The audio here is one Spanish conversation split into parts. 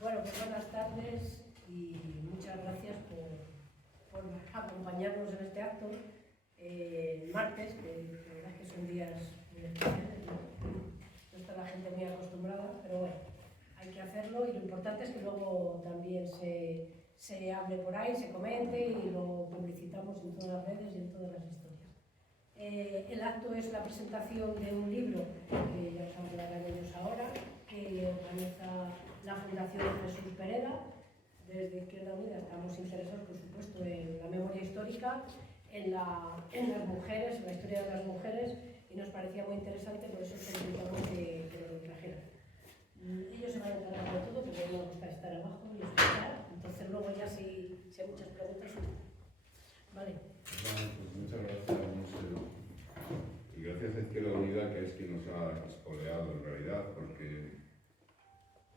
Bueno, pues buenas tardes y muchas gracias por acompañarnos en este acto. Martes, que la verdad es que son días muy especiales, no está la gente muy acostumbrada, pero bueno, hay que hacerlo y lo importante es que luego también se hable por ahí, se comente y lo publicitamos en todas las redes y en todas las historias. El acto es la presentación de un libro, que ya os hablarán ellos ahora, que organiza la Fundación Jesús Pereda. Desde Izquierda Unida estamos interesados, por supuesto, en la memoria histórica, en las mujeres, en la historia de las mujeres, y nos parecía muy interesante, por eso solicitamos que lo trajeran. Ellos se van a encargar de todo, porque no nos gusta estar abajo y escuchar, entonces luego ya si hay muchas preguntas. Vale. Bueno, pues muchas gracias, Monse. Y gracias a Izquierda Unida, que es quien nos ha espoleado en realidad, porque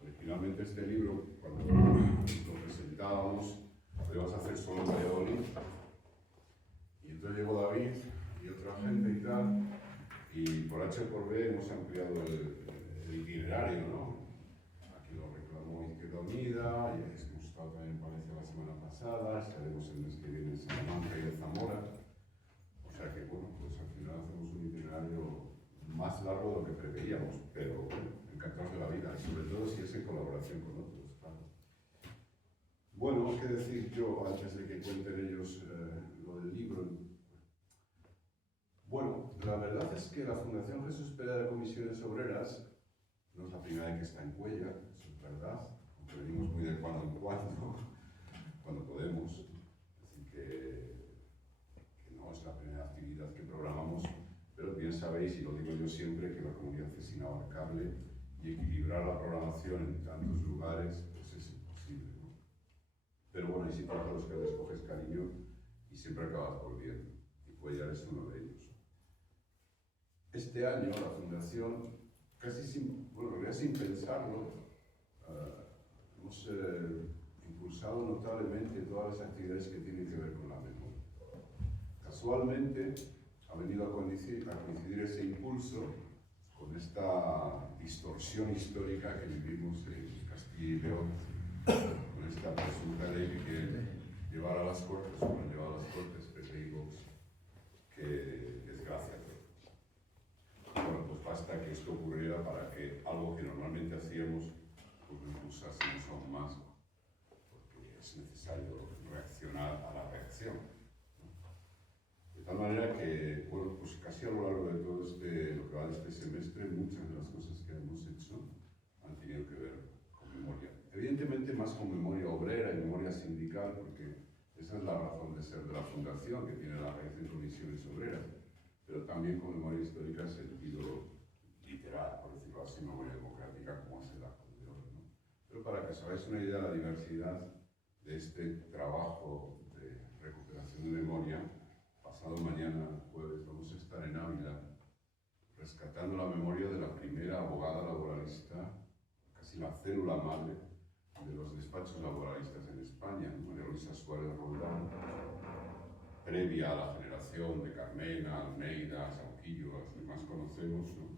originalmente este libro, cuando lo presentábamos, lo íbamos a hacer solo en Valladolid. Y entonces llegó David y otra gente y tal, y por H o por B hemos ampliado el itinerario, ¿no? Aquí lo reclamó Izquierda Unida, y hemos estado también en Valencia la semana pasada, estaremos el mes que viene en Salamanca y en Zamora. O sea que, bueno, pues al final hacemos un itinerario más largo de lo que preveíamos, pero bueno, encantados de la vida, y sobre todo si es en colaboración con otros, claro. Bueno, ¿qué decir yo antes de que cuenten ellos lo del libro? Bueno, la verdad es que la Fundación Jesús Pereda de Comisiones Obreras no es la primera vez que está en Cuéllar, eso es verdad, aunque venimos muy de cuando en cuando podemos. Es decir, que no es la primera actividad que programamos, pero bien sabéis, y lo digo yo siempre, que la comunidad es inabarcable y equilibrar la programación en tantos lugares pues es imposible, ¿no? Pero bueno, hay sitios a los que les coges cariño y siempre acabas volviendo, y Cuéllar es uno de ellos. Este año la Fundación, casi sin pensarlo, hemos impulsado notablemente todas las actividades que tienen que ver con la memoria. Casualmente ha venido a coincidir ese impulso con esta distorsión histórica que vivimos en Castilla y León, con esta presunta ley que quieren llevar a las Cortes, o han llevado a las Cortes, Pepe y Vox, que desgracia. Bueno, pues basta que esto ocurriera para que algo que normalmente hacíamos, pues lo impulsásemos aún más, porque es necesario reaccionar a la reacción, ¿no? De tal manera que, bueno, pues casi a lo largo de todo lo que va de este semestre, muchas de las cosas que hemos hecho han tenido que ver con memoria. Evidentemente más con memoria obrera y memoria sindical, porque esa es la razón de ser de la Fundación, que tiene la raíz en comisiones obreras, pero también con memoria histórica en sentido literal, por decirlo así, memoria democrática, como es el acto de hoy, ¿no? Pero para que os hagáis una idea de la diversidad de este trabajo de recuperación de memoria, pasado mañana, jueves, vamos a estar en Ávila rescatando la memoria de la primera abogada laboralista, casi la célula madre de los despachos laboralistas en España, ¿no? María Luisa Suárez Roldán, previa a la generación de Carmena, Almeida, Sauquillo, las que más conocemos, ¿no?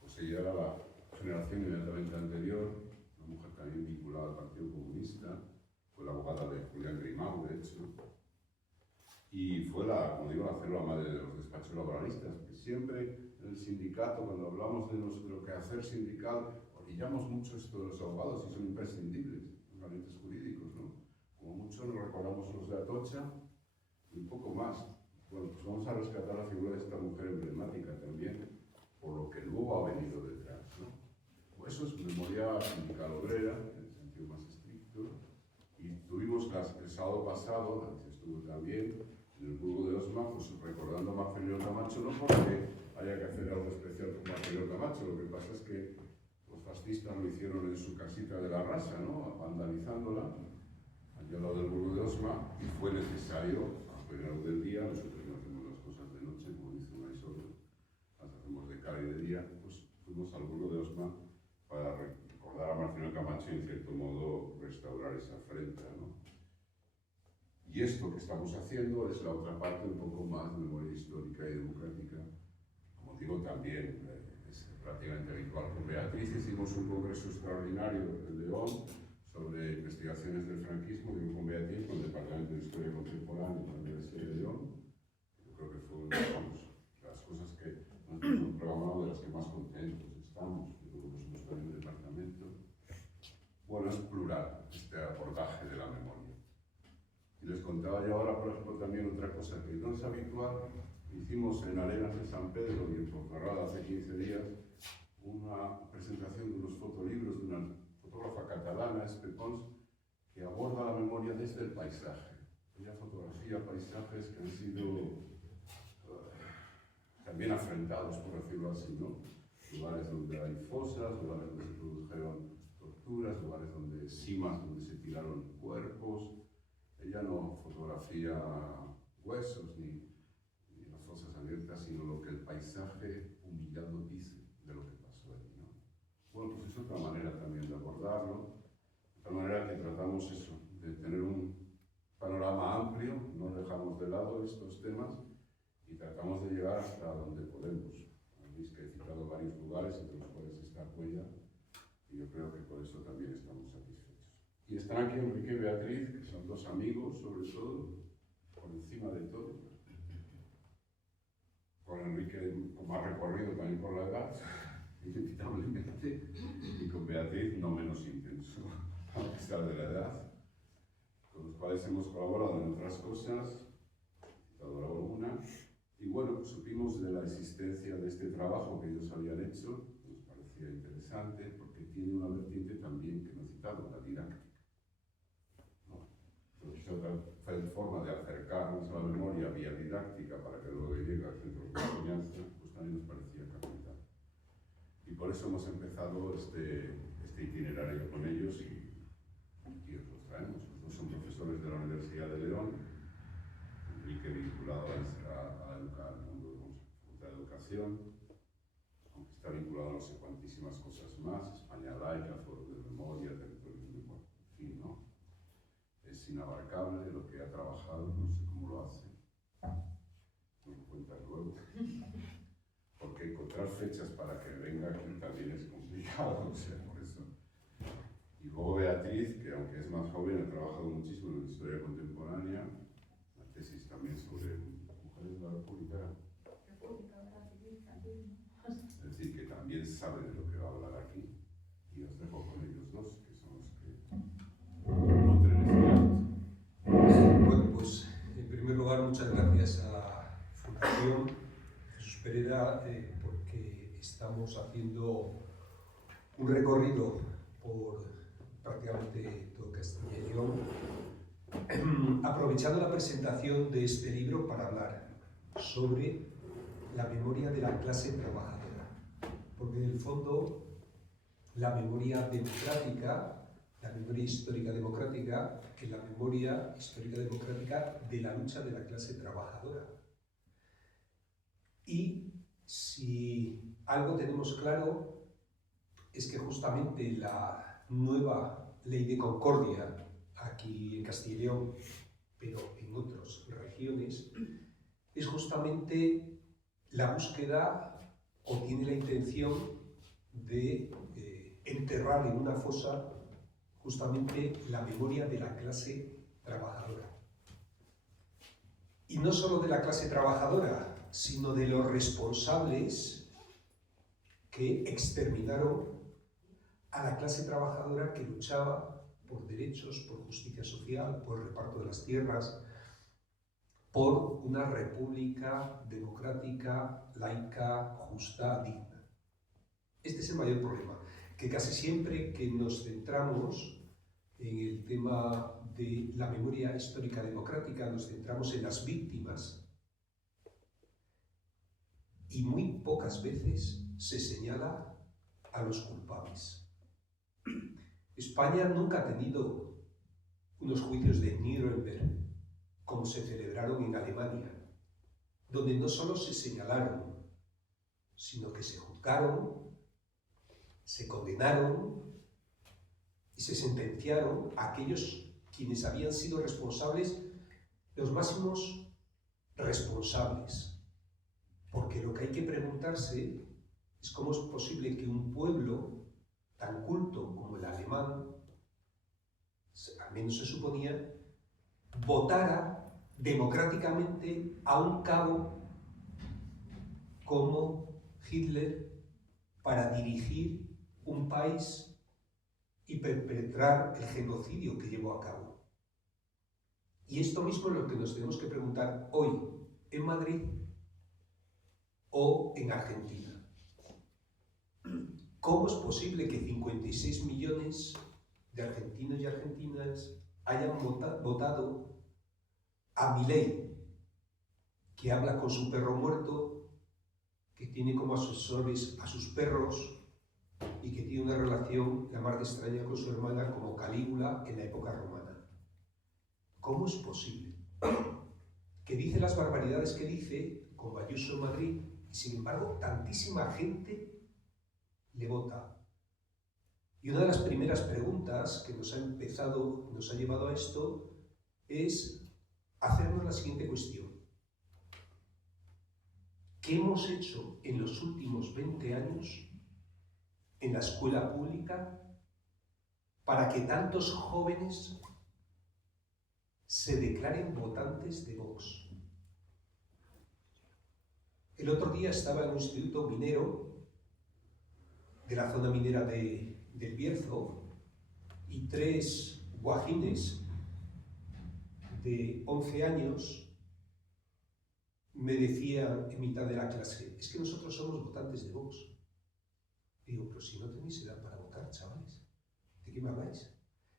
Pues ella era la generación inmediatamente anterior, una mujer también vinculada al Partido Comunista, fue la abogada de Julián Grimau, de hecho, y fue como digo, la célula madre de los despachos laboralistas, que siempre en el sindicato, cuando hablamos de nuestro quehacer sindical, orillamos mucho esto de los abogados y son imprescindibles, los gabinetes jurídicos, ¿no? Como mucho nos recordamos los de Atocha, y un poco más. Bueno, pues vamos a rescatar la figura de esta mujer emblemática también, por lo que luego ha venido detrás, ¿no? Pues eso es memoria sindical obrera, en el sentido más estricto, y tuvimos el sábado pasado, antes estuvo también, en el Burgo de Osma, pues recordando a Marcelino Camacho, no porque haya que hacer algo especial con Marcelino Camacho, lo que pasa es que los fascistas lo hicieron en su casita de la Rasa, ¿no? Vandalizándola, allí al lado del Burgo de Osma, y fue necesario, a plena luz del día, nosotros no hacemos las cosas de noche, como dice Maisoro, las hacemos de cara y de día, pues fuimos al Burgo de Osma para recordar a Marcelino Camacho y en cierto modo restaurar esa afrenta, ¿no? Y esto que estamos haciendo es la otra parte un poco más de memoria histórica y democrática. Como digo, también es prácticamente habitual. Con Beatriz hicimos un congreso extraordinario en León sobre investigaciones del franquismo, digo con Beatriz, con el Departamento de Historia Contemporánea de la Universidad de León. Yo creo que fue una de las cosas que nos hemos programado, de las que más contentos estamos, yo creo que nosotros también el departamento. Bueno, es plural este abordaje de la memoria. Y les contaba yo ahora, por ejemplo, también otra cosa que no es habitual. Hicimos en Arenas de San Pedro y en Ponferrada hace 15 días una presentación de unos fotolibros de una fotógrafa catalana, Espe Pons, que aborda la memoria desde el paisaje. Ella fotografía paisajes que han sido también afrentados, por decirlo así, ¿no? Lugares donde hay fosas, lugares donde se produjeron torturas, lugares donde cimas donde se tiraron cuerpos. Ella no fotografía huesos ni las fosas abiertas, sino lo que el paisaje humillado dice de lo que pasó allí, ¿no? Bueno, pues es otra manera también de abordarlo, de tal manera que tratamos eso, de tener un panorama amplio, no dejamos de lado estos temas y tratamos de llegar hasta donde podemos. Veis que he citado varios lugares, entre los cuales está Cuéllar, y yo creo que por eso también estamos satisfechos. Y están aquí Enrique y Beatriz, que son dos amigos, sobre todo, por encima de todo. Con Enrique con más recorrido también por la edad, inevitablemente, y con Beatriz no menos intenso, a pesar de la edad, con los cuales hemos colaborado en otras cosas, he citado alguna, y bueno, pues supimos de la existencia de este trabajo que ellos habían hecho, nos parecía interesante, porque tiene una vertiente también que no he citado, la didáctica. ¿No? Entonces, otra forma de acercarnos a la memoria vía didáctica para que luego llegue al centro de enseñanza, pues también nos parecía capital. Y por eso hemos empezado este itinerario con ellos y os los traemos. Los dos son profesores de la Universidad de León, Enrique vinculado al mundo de la educación, aunque está vinculado a no sé cuantísimas cosas más, España laica, Foro de Memoria, Territorio de Memoria, en fin, ¿no? Es inabarcable lo que ha trabajado, no sé cómo lo hace, me lo cuentas luego, porque encontrar fechas para que venga aquí también es complicado, o sea, por eso. Y luego Beatriz, que aunque es más joven, ha trabajado muchísimo en historia contemporánea, la tesis también sobre mujeres de la República. Es decir, que también sabe de lo que va a hablar aquí, y os dejo con ellos dos, que son los que nutren este acto. Bueno, pues en primer lugar muchas gracias a la Fundación Jesús Pereda porque estamos haciendo un recorrido por prácticamente todo Castilla y León, aprovechando la presentación de este libro para hablar sobre la memoria de la clase trabajadora, porque en el fondo la memoria democrática, la memoria histórica democrática, es la memoria histórica democrática de la lucha de la clase trabajadora. Y si algo tenemos claro es que justamente la nueva ley de concordia aquí en Castilla y León, pero en otras regiones, es justamente la búsqueda o tiene la intención de enterrar en una fosa justamente la memoria de la clase trabajadora. Y no solo de la clase trabajadora, sino de los responsables que exterminaron a la clase trabajadora que luchaba por derechos, por justicia social, por el reparto de las tierras, por una república democrática, laica, justa, digna. Este es el mayor problema, que casi siempre que nos centramos en el tema de la memoria histórica democrática, nos centramos en las víctimas y muy pocas veces se señala a los culpables. España nunca ha tenido unos juicios de Nuremberg como se celebraron en Alemania, donde no solo se señalaron, sino que se juzgaron, se condenaron y se sentenciaron a aquellos quienes habían sido responsables, los máximos responsables. Porque lo que hay que preguntarse es cómo es posible que un pueblo tan culto como el alemán menos se suponía, votara democráticamente a un cabo como Hitler para dirigir un país y perpetrar el genocidio que llevó a cabo. Y esto mismo es lo que nos tenemos que preguntar hoy en Madrid o en Argentina. ¿Cómo es posible que 56 millones de argentinos y argentinas hayan votado a Milei, que habla con su perro muerto, que tiene como asesores a sus perros y que tiene una relación la más extraña con su hermana como Calígula en la época romana? ¿Cómo es posible que dice las barbaridades que dice, como Ayuso en Madrid, y sin embargo tantísima gente le vota? Y una de las primeras preguntas que nos ha llevado a esto, es hacernos la siguiente cuestión. ¿Qué hemos hecho en los últimos 20 años en la escuela pública para que tantos jóvenes se declaren votantes de Vox? El otro día estaba en un instituto minero de la zona minera del Bierzo y 3 guajines de 11 años me decían en mitad de la clase: es que nosotros somos votantes de Vox. Digo, pero si no tenéis edad para votar, chavales, ¿de qué me habláis?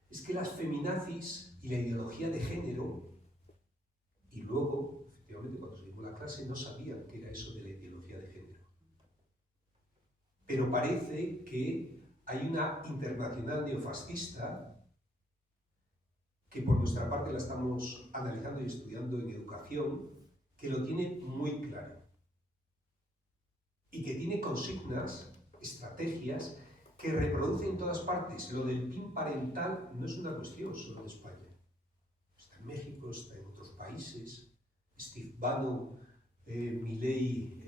Es que las feminazis y la ideología de género, y luego, efectivamente, cuando seguimos la clase no sabían qué era eso de la ideología de género. Pero parece que hay una internacional neofascista que por nuestra parte la estamos analizando y estudiando en educación, que lo tiene muy claro y que tiene consignas, estrategias que reproducen en todas partes. Lo del PIN parental no es una cuestión solo de España. Está en México, está en otros países. Steve Bannon, Milei,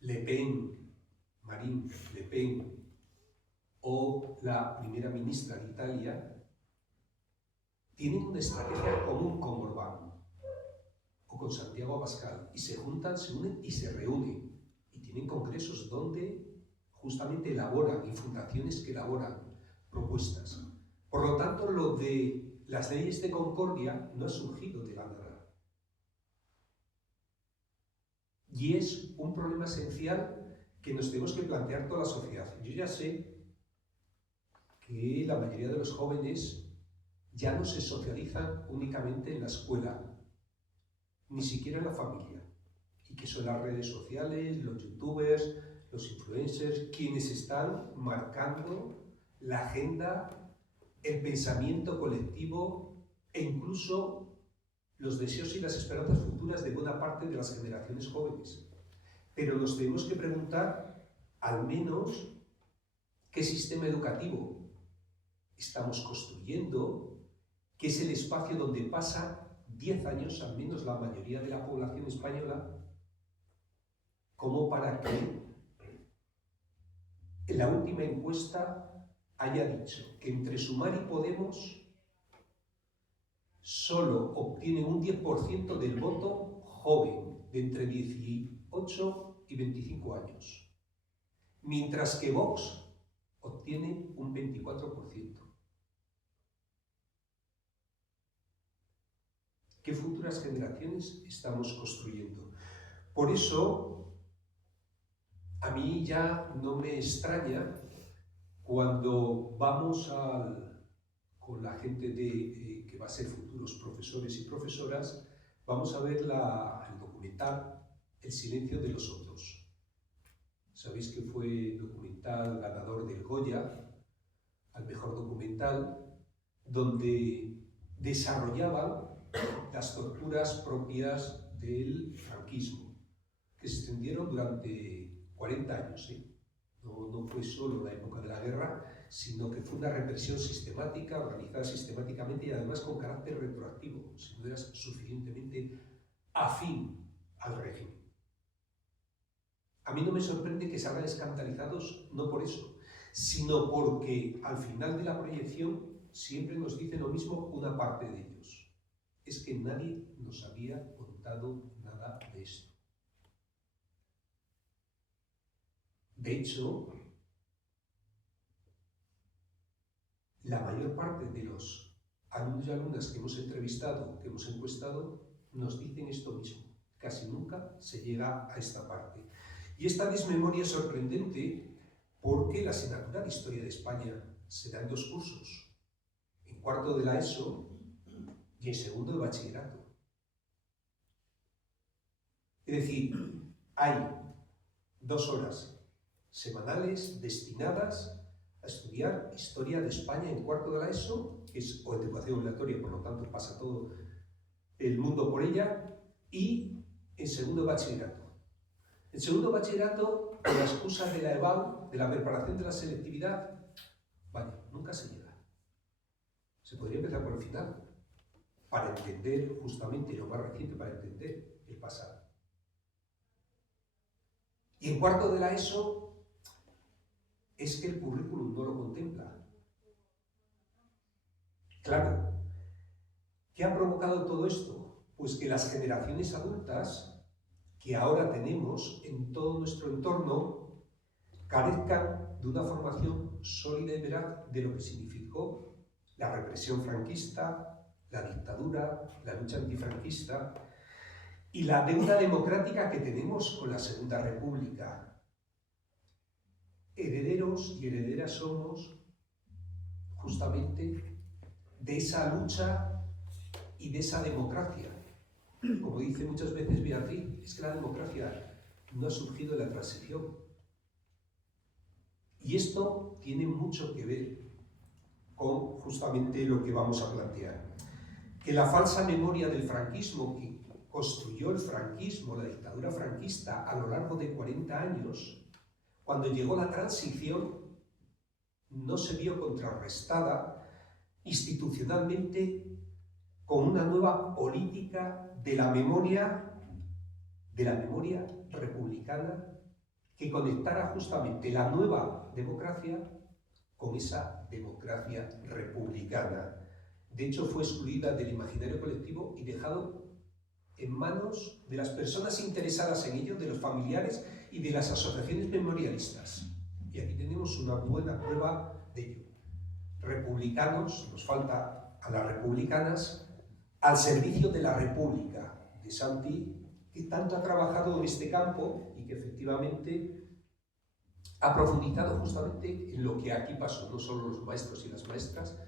Le Pen, Marine Le Pen o la primera ministra de Italia tienen una estrategia común con Orbán o con Santiago Abascal y se juntan, se unen y se reúnen y tienen congresos donde justamente elaboran y fundaciones que elaboran propuestas. Por lo tanto, lo de las leyes de concordia no ha surgido de la nada. Y es un problema esencial que nos tenemos que plantear toda la sociedad. Yo ya sé que la mayoría de los jóvenes ya no se socializan únicamente en la escuela, ni siquiera en la familia, y que son las redes sociales, los youtubers, los influencers, quienes están marcando la agenda, el pensamiento colectivo e incluso los deseos y las esperanzas futuras de buena parte de las generaciones jóvenes. Pero nos tenemos que preguntar, al menos, qué sistema educativo estamos construyendo, que es el espacio donde pasa 10 años, al menos la mayoría de la población española, como para que en la última encuesta haya dicho que entre Sumar y Podemos solo obtienen un 10% del voto joven, de entre 18 y 25 años, mientras que Vox obtiene un 24%. ¿Qué futuras generaciones estamos construyendo? Por eso, a mí ya no me extraña cuando vamos con la gente que va a ser futuros profesores y profesoras, vamos a ver el documental El silencio de los otros. Sabéis que fue documental ganador del Goya, al mejor documental, donde desarrollaban las torturas propias del franquismo, que se extendieron durante 40 años. No fue solo la época de la guerra, sino que fue una represión sistemática, organizada sistemáticamente y además con carácter retroactivo, si no eras suficientemente afín al régimen. A mí no me sorprende que salgan escandalizados, no por eso, sino porque al final de la proyección siempre nos dice lo mismo una parte de ellos. Es que nadie nos había contado nada de esto. De hecho, la mayor parte de los alumnos y alumnas que hemos entrevistado, que hemos encuestado, nos dicen esto mismo. Casi nunca se llega a esta parte. Y esta desmemoria es sorprendente porque la asignatura de Historia de España se da en 2 cursos, en cuarto de la ESO y en segundo de bachillerato. Es decir, hay 2 horas semanales destinadas a estudiar Historia de España en cuarto de la ESO, que es educación obligatoria, por lo tanto pasa todo el mundo por ella, y en segundo de bachillerato. En segundo de bachillerato, con la excusa de la EBAU, de la preparación de la selectividad, vaya, nunca se llega. Se podría empezar por el final, para entender justamente lo más reciente, para entender el pasado. Y en cuarto de la ESO, es que el currículum no lo contempla. Claro, ¿qué ha provocado todo esto? Pues que las generaciones adultas que ahora tenemos en todo nuestro entorno carezcan de una formación sólida y veraz de lo que significó la represión franquista, la dictadura, la lucha antifranquista y la deuda democrática que tenemos con la Segunda República. Herederos y herederas somos justamente de esa lucha y de esa democracia. Como dice muchas veces Beatriz, es que la democracia no ha surgido de la transición. Y esto tiene mucho que ver con justamente lo que vamos a plantear. Que la falsa memoria del franquismo que construyó el franquismo, la dictadura franquista, a lo largo de 40 años, cuando llegó la transición, no se vio contrarrestada institucionalmente con una nueva política de la memoria republicana que conectara justamente la nueva democracia con esa democracia republicana. De hecho, fue excluida del imaginario colectivo y dejado en manos de las personas interesadas en ello, de los familiares y de las asociaciones memorialistas. Y aquí tenemos una buena prueba de ello. Republicanos, nos falta a las republicanas, al servicio de la República, de Santi, que tanto ha trabajado en este campo y que efectivamente ha profundizado justamente en lo que aquí pasó, no solo los maestros y las maestras.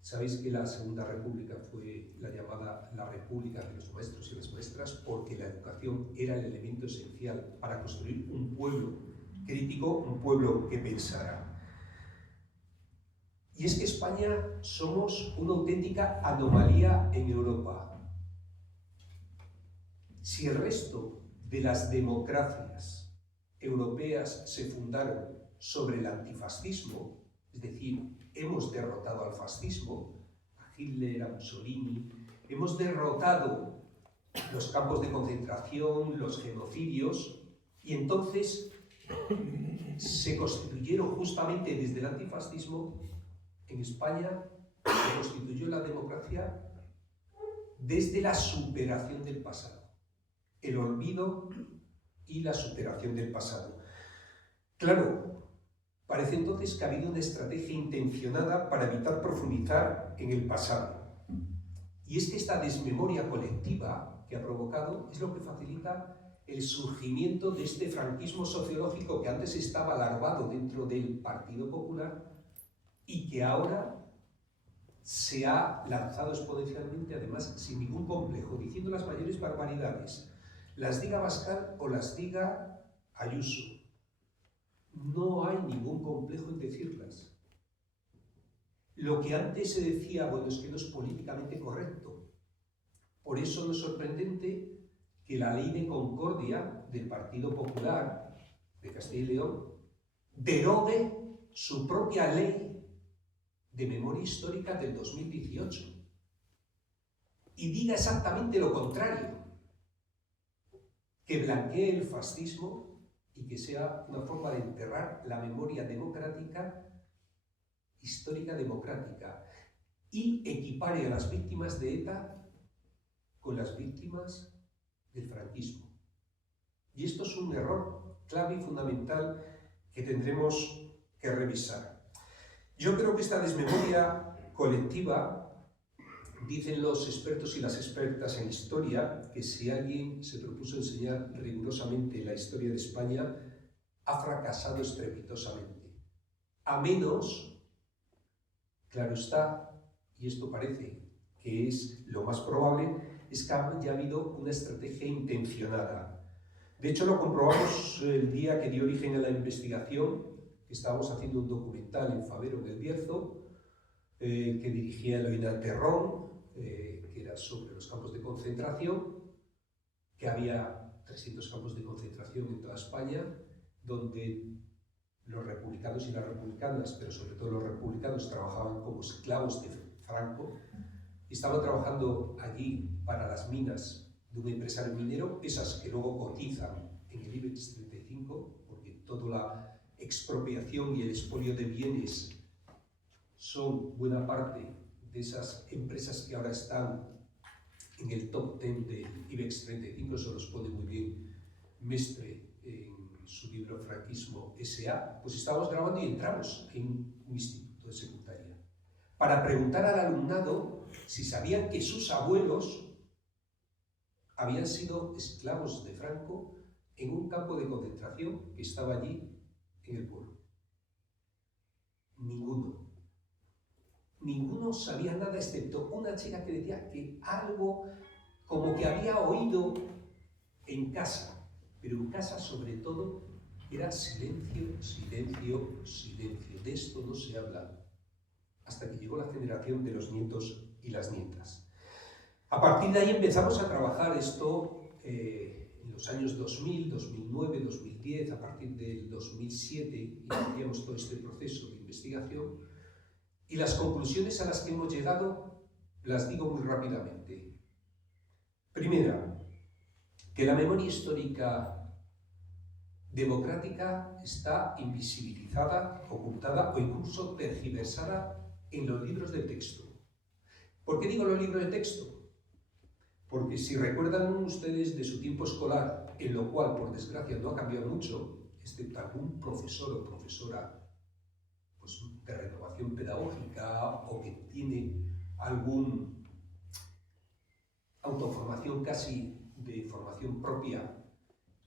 Sabéis que la Segunda República fue la llamada la República de los maestros y las maestras porque la educación era el elemento esencial para construir un pueblo crítico, un pueblo que pensara. Y es que España somos una auténtica anomalía en Europa. Si el resto de las democracias europeas se fundaron sobre el antifascismo, es decir, hemos derrotado al fascismo, a Hitler, a Mussolini, hemos derrotado los campos de concentración, los genocidios, y entonces se constituyeron justamente desde el antifascismo. En España se constituyó la democracia desde la superación del pasado, el olvido y la superación del pasado. Claro, parece entonces que ha habido una estrategia intencionada para evitar profundizar en el pasado. Y es que esta desmemoria colectiva que ha provocado es lo que facilita el surgimiento de este franquismo sociológico que antes estaba larvado dentro del Partido Popular y que ahora se ha lanzado exponencialmente, además sin ningún complejo, diciendo las mayores barbaridades. Las diga Abascal o las diga Ayuso. No hay ningún complejo en decirlas. Lo que antes se decía, bueno, es que no es políticamente correcto. Por eso no es sorprendente que la ley de concordia del Partido Popular de Castilla y León derogue su propia ley de memoria histórica del 2018 y diga exactamente lo contrario, que blanquee el fascismo y que sea una forma de enterrar la memoria democrática histórica democrática y equipare a las víctimas de ETA con las víctimas del franquismo. Y esto es un error clave y fundamental que tendremos que revisar. Yo creo que esta desmemoria colectiva, dicen los expertos y las expertas en historia, que si alguien se propuso enseñar rigurosamente la historia de España, ha fracasado estrepitosamente. A menos, claro está, y esto parece que es lo más probable, es que haya habido una estrategia intencionada. De hecho, lo comprobamos el día que dio origen a la investigación, que estábamos haciendo un documental en Fabero, en El Bierzo, que dirigía Eloína Terrón, que era sobre los campos de concentración, que había 300 campos de concentración en toda España, donde los republicanos y las republicanas, pero sobre todo los republicanos, trabajaban como esclavos de Franco, y estaban trabajando allí para las minas de un empresario minero, esas que luego cotizan en el IBEX 35, porque toda la expropiación y el expolio de bienes son buena parte de esas empresas que ahora están en el top 10 del IBEX 35, eso los pone muy bien Mestre en su libro Franquismo S.A., pues estábamos grabando y entramos en un instituto de secundaria para preguntar al alumnado si sabían que sus abuelos habían sido esclavos de Franco en un campo de concentración que estaba allí en el pueblo. Ninguno sabía nada, excepto una chica que decía que algo como que había oído en casa, pero en casa sobre todo era silencio, silencio, silencio. De esto no se habla hasta que llegó la generación de los nietos y las nietas. A partir de ahí empezamos a trabajar esto en los años 2000, 2009, 2010, a partir del 2007 iniciamos todo este proceso de investigación y las conclusiones a las que hemos llegado las digo muy rápidamente. Primera, que la memoria histórica democrática está invisibilizada, ocultada o incluso tergiversada en los libros de texto. ¿Por qué digo los libros de texto? Porque si recuerdan ustedes de su tiempo escolar, en lo cual, por desgracia, no ha cambiado mucho, excepto algún profesor o profesora pues, de renovación pedagógica o que tiene alguna autoformación casi de formación propia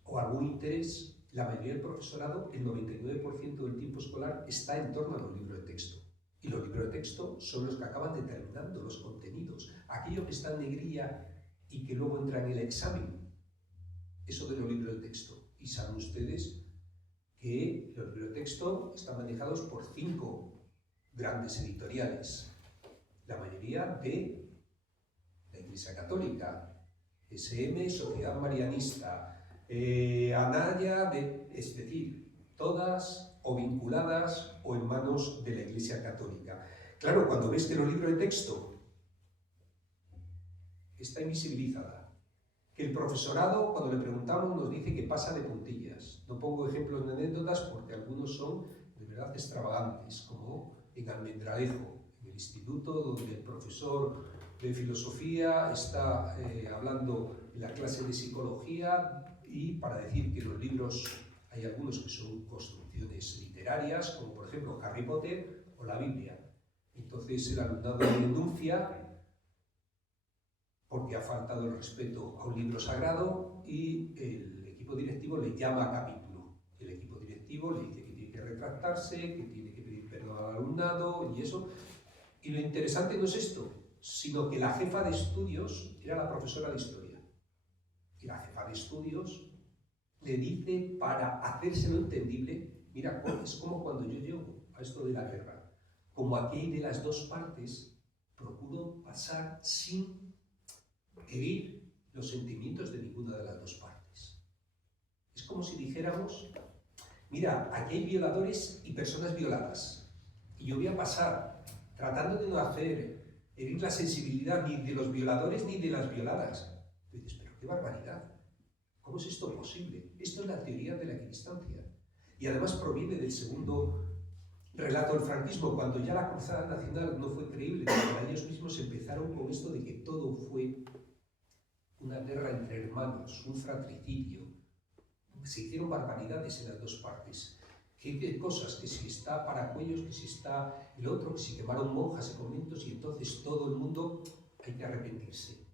o algún interés, la mayoría del profesorado, el 99% del tiempo escolar, está en torno a los libros de texto. Y los libros de texto son los que acaban determinando los contenidos. Aquello que está en negrilla y que luego entra en el examen, eso de los libros de texto. Y saben ustedes que los libros de texto están manejados por 5 grandes editoriales, la mayoría de la Iglesia Católica, SM, Sociedad Marianista, Anaya, es decir, todas o vinculadas o en manos de la Iglesia Católica. Claro, cuando ves que los libros de texto está invisibilizada, que el profesorado, cuando le preguntamos, nos dice que pasa de puntillas. No pongo ejemplos de anécdotas porque algunos son de verdad extravagantes, como en Almendralejo, en el instituto donde el profesor de filosofía está hablando en la clase de psicología y para decir que los libros, hay algunos que son construcciones literarias, como por ejemplo Harry Potter o la Biblia. Entonces el alumnado denuncia porque ha faltado el respeto a un libro sagrado y el equipo directivo le llama a capítulo. El equipo directivo le dice que tiene que retractarse, que tiene que pedir perdón al alumnado y eso. Y lo interesante no es esto, sino que la jefa de estudios era la profesora de historia. Y la jefa de estudios le dice, para hacérselo entendible, mira, es como cuando yo llego a esto de la guerra. Como aquí hay de las dos partes, procuro pasar sin herir los sentimientos de ninguna de las dos partes. Es como si dijéramos, mira, aquí hay violadores y personas violadas, y yo voy a pasar tratando de no hacer herir la sensibilidad ni de los violadores ni de las violadas. Tú dices, pero qué barbaridad, ¿cómo es esto posible? Esto es la teoría de la equidistancia, y además proviene del segundo relato del franquismo, cuando ya la cruzada nacional no fue creíble, cuando ellos mismos empezaron con esto de que todo fue una guerra entre hermanos, un fratricidio. Se hicieron barbaridades en las dos partes. ¿Qué cosas? Que si está Paracuellos, que si está el otro, que si quemaron monjas y conventos, y entonces todo el mundo hay que arrepentirse.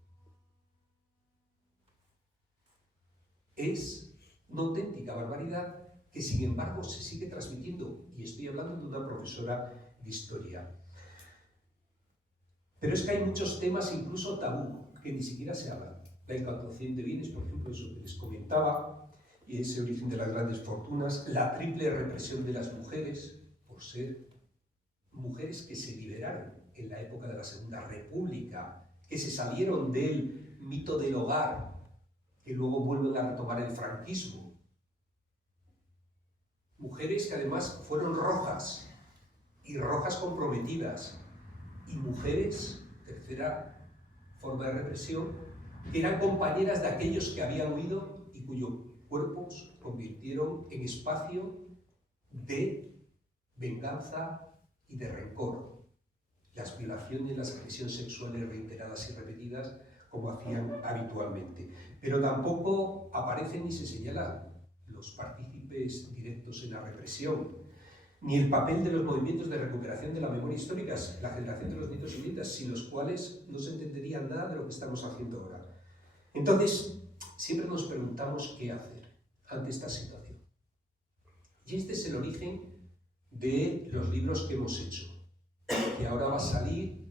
Es una auténtica barbaridad que sin embargo se sigue transmitiendo, y estoy hablando de una profesora de historia. Pero es que hay muchos temas incluso tabú, que ni siquiera se hablan. La incautación de bienes, por ejemplo, eso que les comentaba, y ese origen de las grandes fortunas, la triple represión de las mujeres, por ser mujeres que se liberaron en la época de la Segunda República, que se salieron del mito del hogar, que luego vuelven a retomar el franquismo. Mujeres que además fueron rojas, y rojas comprometidas, y mujeres, tercera forma de represión, que eran compañeras de aquellos que habían huido y cuyos cuerpos convirtieron en espacio de venganza y de rencor. Las violaciones, las agresiones sexuales reiteradas y repetidas, como hacían habitualmente. Pero tampoco aparecen ni se señalan los partícipes directos en la represión, ni el papel de los movimientos de recuperación de la memoria histórica, la generación de los nietos y nietas, sin los cuales no se entendería nada de lo que estamos haciendo ahora. Entonces, siempre nos preguntamos qué hacer ante esta situación. Y este es el origen de los libros que hemos hecho. Y ahora va a salir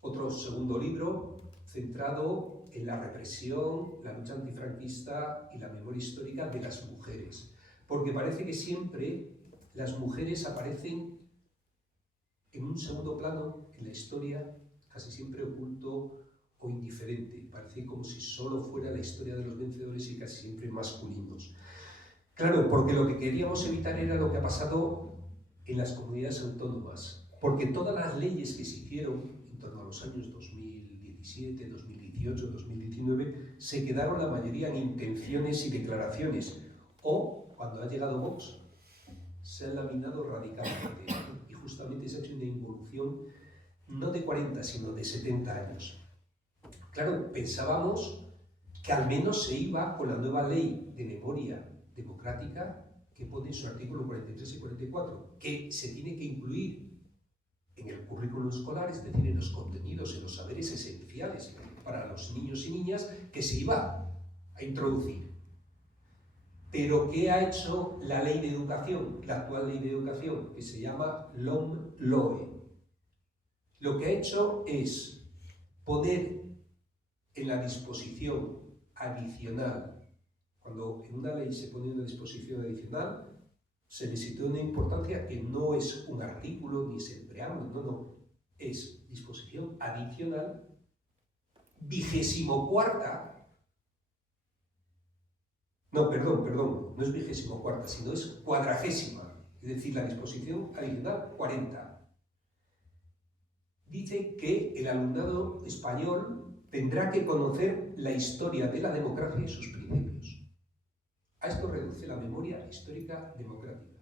otro segundo libro centrado en la represión, la lucha antifranquista y la memoria histórica de las mujeres. Porque parece que siempre las mujeres aparecen en un segundo plano en la historia, casi siempre oculto o indiferente. Parece como si solo fuera la historia de los vencedores y casi siempre masculinos. Claro, porque lo que queríamos evitar era lo que ha pasado en las comunidades autónomas. Porque todas las leyes que se hicieron en torno a los años 2017, 2018, 2019, se quedaron la mayoría en intenciones y declaraciones. O, cuando ha llegado Vox, se han laminado radicalmente. Y justamente se ha hecho una involución no de 40, sino de 70 años. Claro, pensábamos que al menos se iba con la nueva ley de memoria democrática que pone en su artículo 43 y 44, que se tiene que incluir en el currículo escolar, es decir, en los contenidos, en los saberes esenciales para los niños y niñas, que se iba a introducir. Pero ¿qué ha hecho la ley de educación, la actual ley de educación, que se llama LOMLOE? Lo que ha hecho es poner en la disposición adicional, cuando en una ley se pone una disposición adicional, se le sitúa una importancia que no es un artículo ni es el preámbulo, no, es disposición adicional 24ª. No, perdón, no es 24ª, sino es 40ª, es decir, la disposición adicional 40. Dice que el alumnado español tendrá que conocer la historia de la democracia y sus principios. A esto reduce la memoria histórica democrática.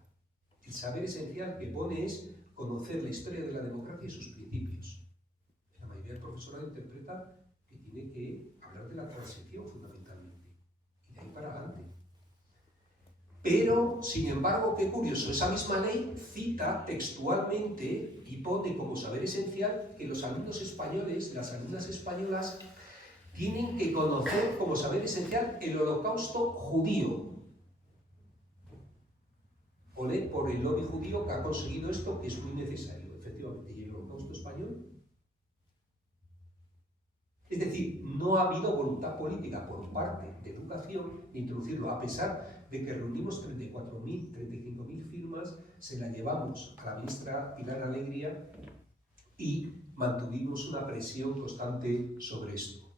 El saber esencial que pone es conocer la historia de la democracia y sus principios. La mayoría del profesorado interpreta que tiene que hablar de la transición fundamentalmente, y de ahí para adelante. Pero, sin embargo, qué curioso, esa misma ley cita textualmente y pone como saber esencial que los alumnos españoles, las alumnas españolas, tienen que conocer como saber esencial el holocausto judío. Olé por el lobby judío que ha conseguido esto, que es muy necesario, efectivamente. ¿Y el holocausto español? Es decir, no ha habido voluntad política por parte de educación de introducirlo, a pesar de que reunimos 34.000, 35.000 firmas, se la llevamos a la ministra Pilar Alegría y mantuvimos una presión constante sobre esto.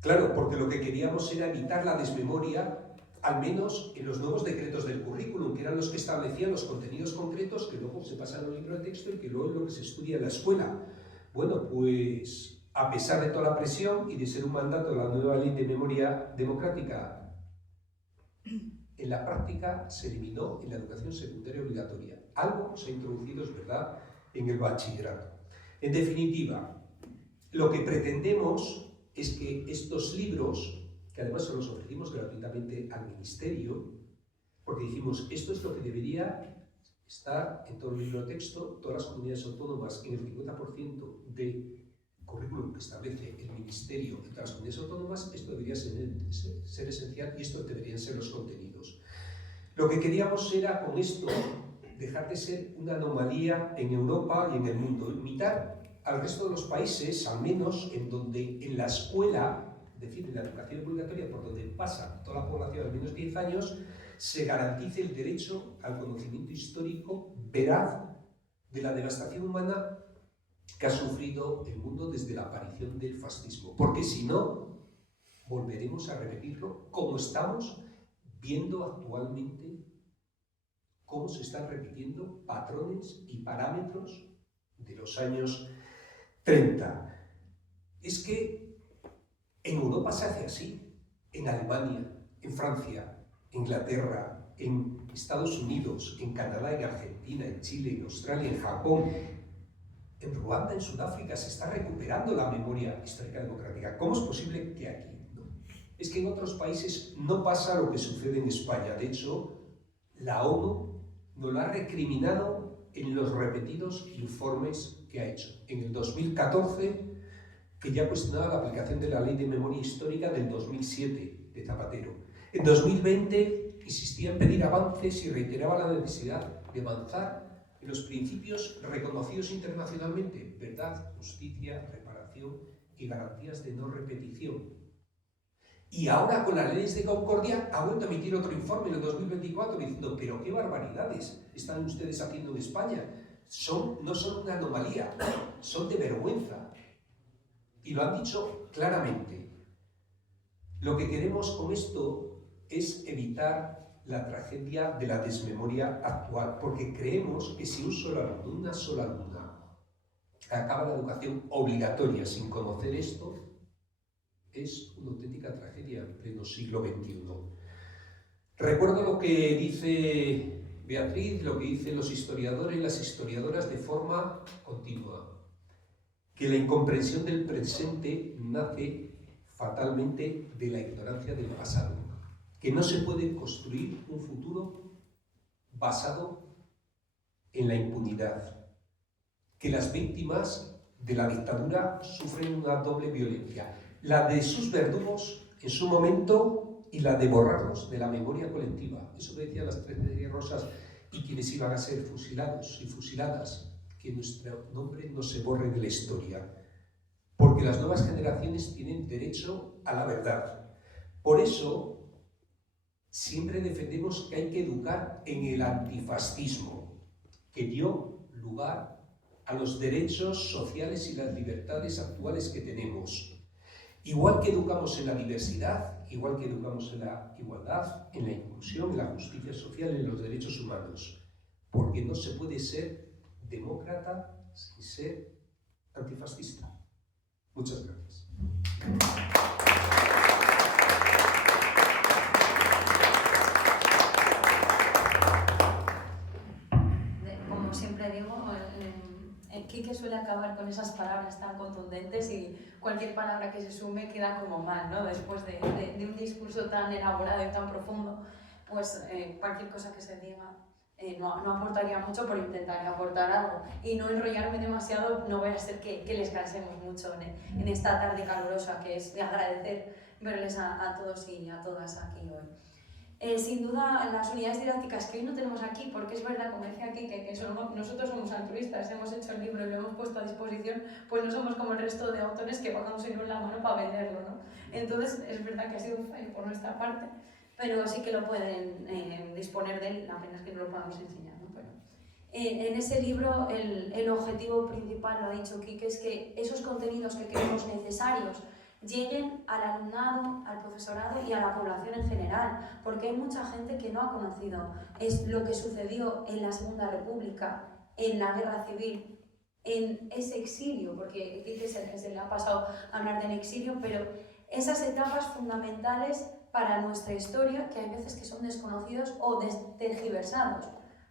Claro, porque lo que queríamos era evitar la desmemoria, al menos en los nuevos decretos del currículum, que eran los que establecían los contenidos concretos que luego se pasan al libro de texto y que luego es lo que se estudia en la escuela. Bueno, pues a pesar de toda la presión y de ser un mandato de la nueva ley de memoria democrática, en la práctica se eliminó en la educación secundaria obligatoria. algo se ha introducido, es verdad, en el bachillerato. En definitiva, lo que pretendemos es que estos libros, que además se los ofrecimos gratuitamente al Ministerio, porque dijimos, esto es lo que debería estar en todo el libro de texto, todas las comunidades autónomas, en el 50% de currículum que establece el Ministerio entre las comunidades autónomas, esto debería ser esencial y estos deberían ser los contenidos. Lo que queríamos era, con esto, dejar de ser una anomalía en Europa y en el mundo, imitar al resto de los países, al menos en donde en la escuela, es decir, en la educación obligatoria, por donde pasa toda la población al menos 10 años, se garantice el derecho al conocimiento histórico veraz de la devastación humana que ha sufrido el mundo desde la aparición del fascismo. Porque si no, volveremos a repetirlo como estamos viendo actualmente cómo se están repitiendo patrones y parámetros de los años 30. Es que en Europa se hace así, en Alemania, en Francia, en Inglaterra, en Estados Unidos, en Canadá, en Argentina, en Chile, en Australia, en Japón, en Ruanda, en Sudáfrica, se está recuperando la memoria histórica democrática. ¿Cómo es posible que aquí no? Es que en otros países no pasa lo que sucede en España. De hecho, la ONU nos lo ha recriminado en los repetidos informes que ha hecho. En el 2014, que ya cuestionaba la aplicación de la Ley de Memoria Histórica del 2007 de Zapatero. En 2020 insistía en pedir avances y reiteraba la necesidad de avanzar en los principios reconocidos internacionalmente: verdad, justicia, reparación y garantías de no repetición. Y ahora, con las leyes de Concordia, ha vuelto a emitir otro informe en el 2024 diciendo: pero qué barbaridades están ustedes haciendo en España. No son una anomalía, son de vergüenza. Y lo han dicho claramente. Lo que queremos con esto es evitar la tragedia de la desmemoria actual, porque creemos que si un solo alumno, una sola alumna, acaba la educación obligatoria sin conocer esto, es una auténtica tragedia en pleno siglo XXI. Recuerdo lo que dice Beatriz, lo que dicen los historiadores y las historiadoras de forma continua, que la incomprensión del presente nace fatalmente de la ignorancia del pasado, que no se puede construir un futuro basado en la impunidad, que las víctimas de la dictadura sufren una doble violencia: la de sus verdugos en su momento y la de borrarlos de la memoria colectiva. Eso que decían las 13 rosas y quienes iban a ser fusilados y fusiladas, que nuestro nombre no se borre de la historia, porque las nuevas generaciones tienen derecho a la verdad. Por eso siempre defendemos que hay que educar en el antifascismo, que dio lugar a los derechos sociales y las libertades actuales que tenemos. Igual que educamos en la diversidad, igual que educamos en la igualdad, en la inclusión, en la justicia social, en los derechos humanos. Porque no se puede ser demócrata sin ser antifascista. Muchas gracias. Como siempre digo, Quique suele acabar con esas palabras tan contundentes y cualquier palabra que se sume queda como mal, ¿no? Después de un discurso tan elaborado y tan profundo, pues cualquier cosa que se diga no aportaría mucho, pero intentaré aportar algo y no enrollarme demasiado. No voy a ser que les cansemos mucho en esta tarde calurosa, que es de agradecer verles a todos y a todas aquí hoy. Sin duda, las unidades didácticas que hoy no tenemos aquí, porque es verdad, como decía aquí, que nosotros somos altruistas, hemos hecho el libro y lo hemos puesto a disposición, pues no somos como el resto de autores que van a conseguirlo en la mano para venderlo, ¿no? Entonces, es verdad que ha sido un fallo por nuestra parte, pero sí que lo pueden disponer de él, la pena es que no lo podamos enseñar, ¿no? Pero, en ese libro, el objetivo principal, lo ha dicho Quique, es que esos contenidos que creemos necesarios lleguen al alumnado, al profesorado y a la población en general, porque hay mucha gente que no ha conocido lo que sucedió en la Segunda República, en la Guerra Civil, en ese exilio, porque Quique se le ha pasado a hablar del exilio, pero esas etapas fundamentales para nuestra historia, que hay veces que son desconocidos o tergiversados,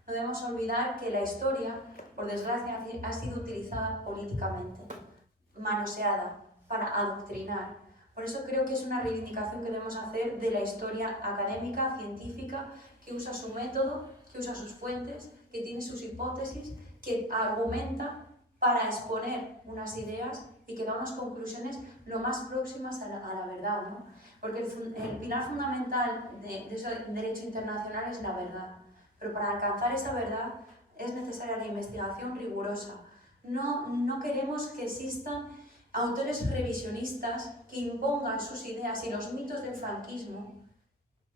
No debemos olvidar que la historia, por desgracia, ha sido utilizada políticamente, manoseada para adoctrinar. Por eso creo que es una reivindicación que debemos hacer de la historia académica, científica, que usa su método, que usa sus fuentes, que tiene sus hipótesis, que argumenta para exponer unas ideas y que da unas conclusiones lo más próximas a la verdad, ¿no? Porque el pilar fundamental de ese derecho internacional es la verdad. Pero para alcanzar esa verdad es necesaria la investigación rigurosa. No queremos que existan autores revisionistas que impongan sus ideas y los mitos del franquismo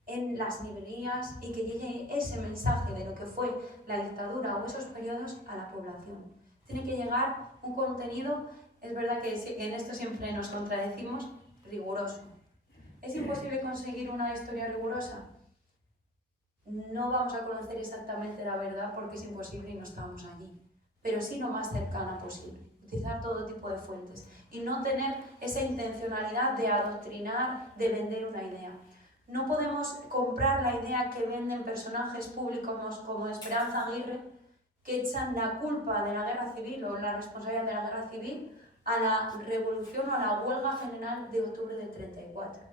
en las librerías y que llegue ese mensaje de lo que fue la dictadura o esos periodos a la población. Tiene que llegar un contenido, es verdad que en esto siempre nos contradecimos, riguroso. ¿Es imposible conseguir una historia rigurosa? No vamos a conocer exactamente la verdad porque es imposible y no estamos allí, pero sí lo más cercana posible. Utilizar todo tipo de fuentes y no tener esa intencionalidad de adoctrinar, de vender una idea. No podemos comprar la idea que venden personajes públicos como Esperanza Aguirre, que echan la culpa de la guerra civil o la responsabilidad de la guerra civil a la revolución o a la huelga general de octubre del 34,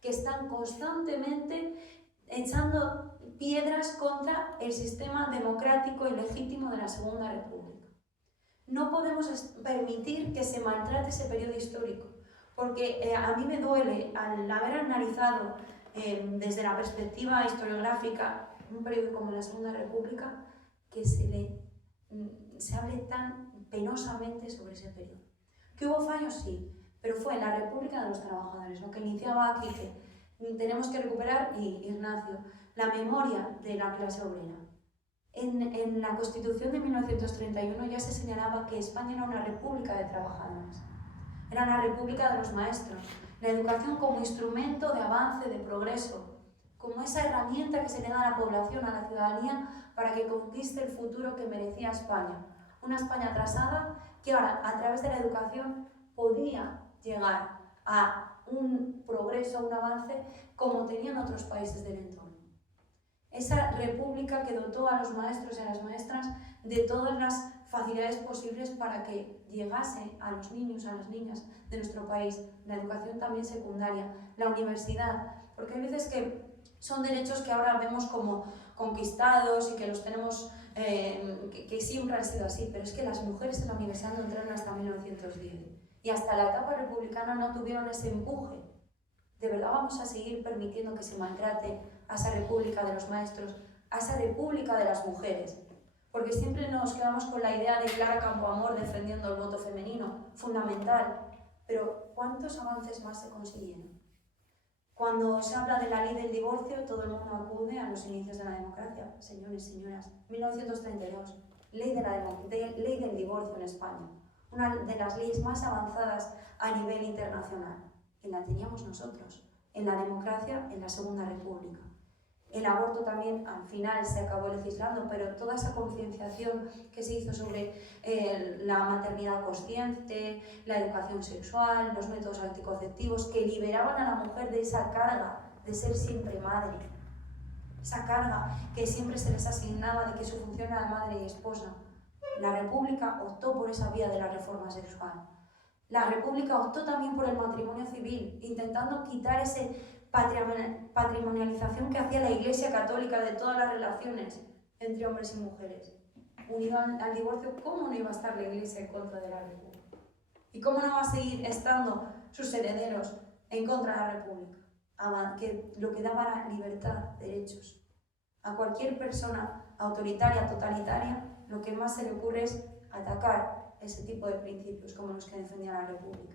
que están constantemente echando piedras contra el sistema democrático y legítimo de la Segunda República. No podemos permitir que se maltrate ese periodo histórico, porque a mí me duele, al haber analizado desde la perspectiva historiográfica un periodo como la Segunda República, que se hable tan penosamente sobre ese periodo. ¿Que hubo fallos? Sí, pero fue en la República de los Trabajadores, lo que iniciaba aquí, que tenemos que recuperar, Ignacio, la memoria de la clase obrera. En la Constitución de 1931 ya se señalaba que España era una república de trabajadores, era la república de los maestros, la educación como instrumento de avance, de progreso, como esa herramienta que se le da a la población, a la ciudadanía, para que conquiste el futuro que merecía España. Una España atrasada que ahora, a través de la educación, podía llegar a un progreso, un avance, como tenían otros países del entorno. Esa república que dotó a los maestros y a las maestras de todas las facilidades posibles para que llegase a los niños, a las niñas de nuestro país, la educación también secundaria, la universidad, porque hay veces que son derechos que ahora vemos como conquistados y que los tenemos, que siempre han sido así, pero es que las mujeres en la universidad no entraron hasta 1910 y hasta la etapa republicana no tuvieron ese empuje. ¿De verdad vamos a seguir permitiendo que se maltrate a esa república de los maestros, a esa república de las mujeres? Porque siempre nos quedamos con la idea de Clara Campoamor defendiendo el voto femenino, fundamental, pero ¿cuántos avances más se consiguieron? Cuando se habla de la ley del divorcio, todo el mundo acude a los inicios de la democracia. Señores y señoras, 1932, ley del divorcio en España, una de las leyes más avanzadas a nivel internacional. Y la teníamos nosotros, en la democracia, en la Segunda República. El aborto también al final se acabó legislando, pero toda esa concienciación que se hizo sobre la maternidad consciente, la educación sexual, los métodos anticonceptivos que liberaban a la mujer de esa carga de ser siempre madre, esa carga que siempre se les asignaba de que su función era madre y esposa. La República optó por esa vía de la reforma sexual. La República optó también por el matrimonio civil, intentando quitar esa patrimonialización que hacía la Iglesia Católica de todas las relaciones entre hombres y mujeres. Unido al divorcio, ¿cómo no iba a estar la Iglesia en contra de la República? ¿Y cómo no va a seguir estando sus herederos en contra de la República? Que lo que daba era libertad, derechos. A cualquier persona autoritaria, totalitaria, lo que más se le ocurre es atacar ese tipo de principios como los que defendía la República.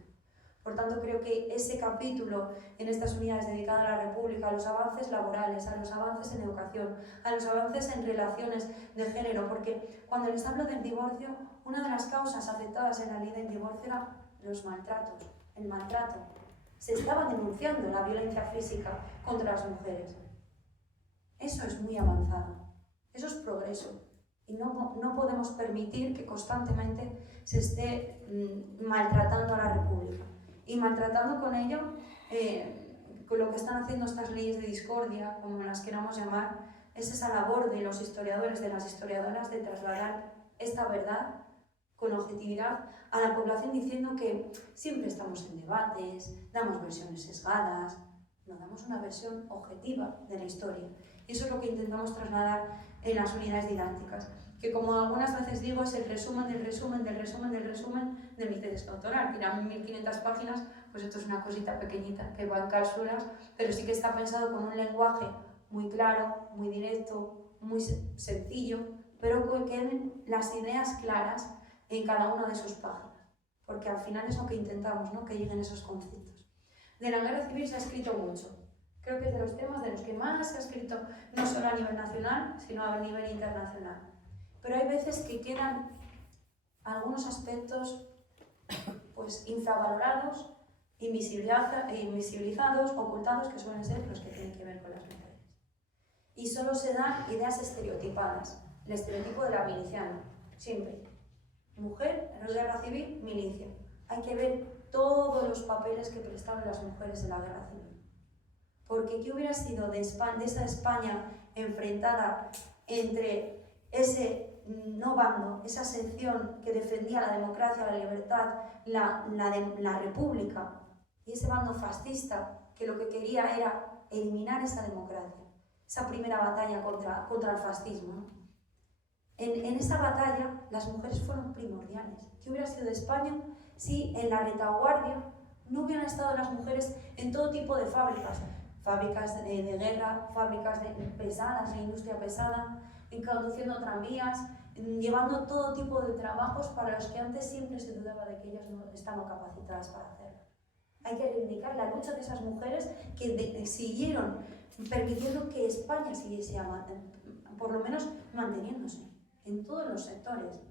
Por tanto, creo que ese capítulo en estas unidades dedicado a la República, a los avances laborales, a los avances en educación, a los avances en relaciones de género, porque cuando les hablo del divorcio, una de las causas afectadas en la ley del divorcio era los maltratos, el maltrato. Se estaba denunciando la violencia física contra las mujeres. Eso es muy avanzado, eso es progreso. Y no podemos permitir que constantemente se esté maltratando a la República. Y maltratando con ello, con lo que están haciendo estas leyes de discordia, como las queramos llamar, es esa labor de los historiadores, de las historiadoras, de trasladar esta verdad con objetividad a la población, diciendo que siempre estamos en debates, damos versiones sesgadas, no, damos una versión objetiva de la historia. Y eso es lo que intentamos trasladar en las unidades didácticas, que como algunas veces digo, es el resumen del resumen del resumen del resumen de mi tesis doctoral, que eran 1500 páginas, pues esto es una cosita pequeñita que va en cápsulas, pero sí que está pensado con un lenguaje muy claro, muy directo, muy sencillo, pero que queden las ideas claras en cada una de sus páginas, porque al final es lo que intentamos, ¿no? Que lleguen esos conceptos. De la guerra civil se ha escrito mucho. Creo que es de los temas de los que más se ha escrito, no solo a nivel nacional, sino a nivel internacional. Pero hay veces que quedan algunos aspectos pues, infravalorados, invisibilizados, ocultados, que suelen ser los que tienen que ver con las mujeres. Y solo se dan ideas estereotipadas. El estereotipo de la miliciana, siempre. Mujer, en la guerra civil, milicia. Hay que ver todos los papeles que prestaron las mujeres en la guerra civil. Porque ¿qué hubiera sido de esa España enfrentada entre ese no bando, esa sección que defendía la democracia, la libertad, la república, y ese bando fascista que lo que quería era eliminar esa democracia, esa primera batalla contra el fascismo, ¿no? En esa batalla las mujeres fueron primordiales. ¿Qué hubiera sido de España si en la retaguardia no hubieran estado las mujeres en todo tipo de fábricas? Fábricas de guerra, fábricas pesadas, de industria pesada, conduciendo tranvías, llevando todo tipo de trabajos para los que antes siempre se dudaba de que ellas no estaban capacitadas para hacerlo. Hay que reivindicar la lucha de esas mujeres que siguieron permitiendo que España siguiese por lo menos manteniéndose en todos los sectores.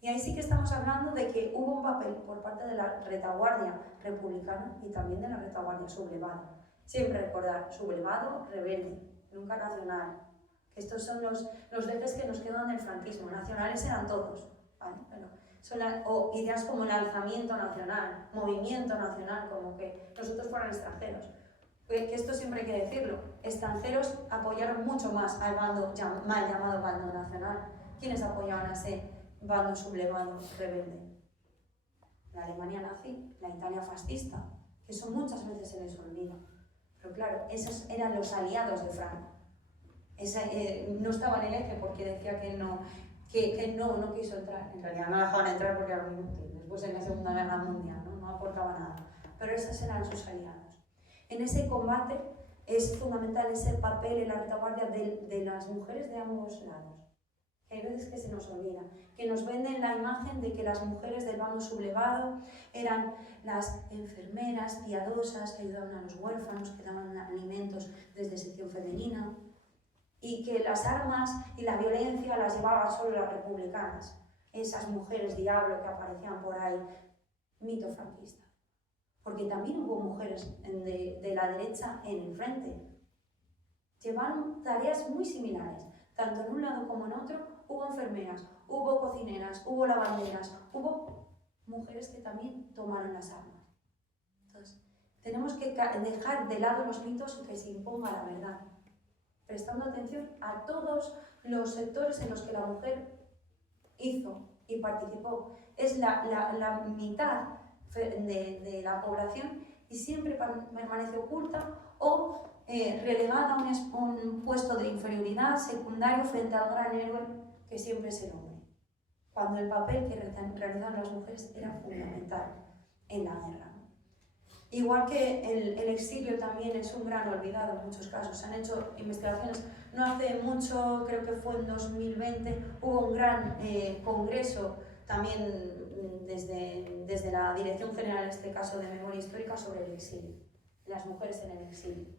Y ahí sí que estamos hablando de que hubo un papel por parte de la retaguardia republicana y también de la retaguardia sublevada. Siempre recordar, sublevado, rebelde, nunca nacional. Que estos son los dejes que nos quedan del franquismo. Nacionales eran todos, ¿vale? O ideas como el alzamiento nacional, movimiento nacional, como que nosotros fueran extranjeros. Que esto siempre hay que decirlo. Extranjeros apoyaron mucho más al bando mal llamado bando nacional. ¿Quiénes apoyaban a ese bando sublevado rebelde? La Alemania nazi, la Italia fascista, que eso muchas veces se les olvida. Pero claro, esos eran los aliados de Franco. No estaba en el eje porque decía que no quiso entrar. En realidad no dejaban entrar porque era muy útil. Después en la Segunda Guerra Mundial no aportaba nada. Pero esos eran sus aliados. En ese combate es fundamental ese papel en la retaguardia de las mujeres de ambos lados. Hay veces que se nos olvida, que nos venden la imagen de que las mujeres del bando sublevado eran las enfermeras piadosas que ayudaban a los huérfanos, que daban alimentos desde sección femenina, y que las armas y la violencia las llevaban solo las republicanas, esas mujeres diablo que aparecían por ahí, mito franquista. Porque también hubo mujeres de la derecha en el frente. Llevaron tareas muy similares, tanto en un lado como en otro. Hubo enfermeras, hubo cocineras, hubo lavanderas, hubo mujeres que también tomaron las armas. Entonces, tenemos que dejar de lado los mitos y que se imponga la verdad, prestando atención a todos los sectores en los que la mujer hizo y participó. Es la mitad de la población y siempre permanece oculta o relegada a un puesto de inferioridad secundario frente al gran héroe que siempre es el hombre, cuando el papel que realizaban las mujeres era fundamental en la guerra. Igual que el exilio también es un gran olvidado en muchos casos. Se han hecho investigaciones, no hace mucho, creo que fue en 2020, hubo un gran congreso también desde la Dirección General, en este caso de Memoria Histórica, sobre el exilio, las mujeres en el exilio.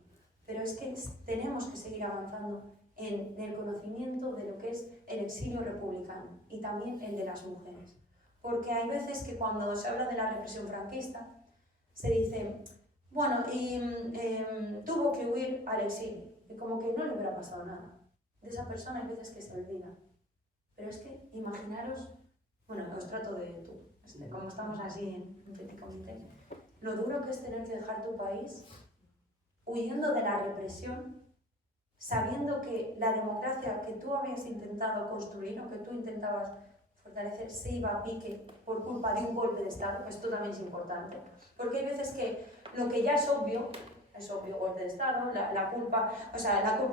Pero es que tenemos que seguir avanzando en el conocimiento de lo que es el exilio republicano y también el de las mujeres. Porque hay veces que cuando se habla de la represión franquista, se dice, bueno, y tuvo que huir al exilio, y como que no le hubiera pasado nada. De esa persona hay veces que se olvida. Pero es que imaginaros, bueno, os trato de tú, como estamos así en petit comité, lo duro que es tener que dejar tu país huyendo de la represión, sabiendo que la democracia que tú habías intentado construir o que tú intentabas fortalecer se iba a pique por culpa de un golpe de Estado, que esto también es importante, porque hay veces que lo que ya es obvio, golpe de Estado, la culpa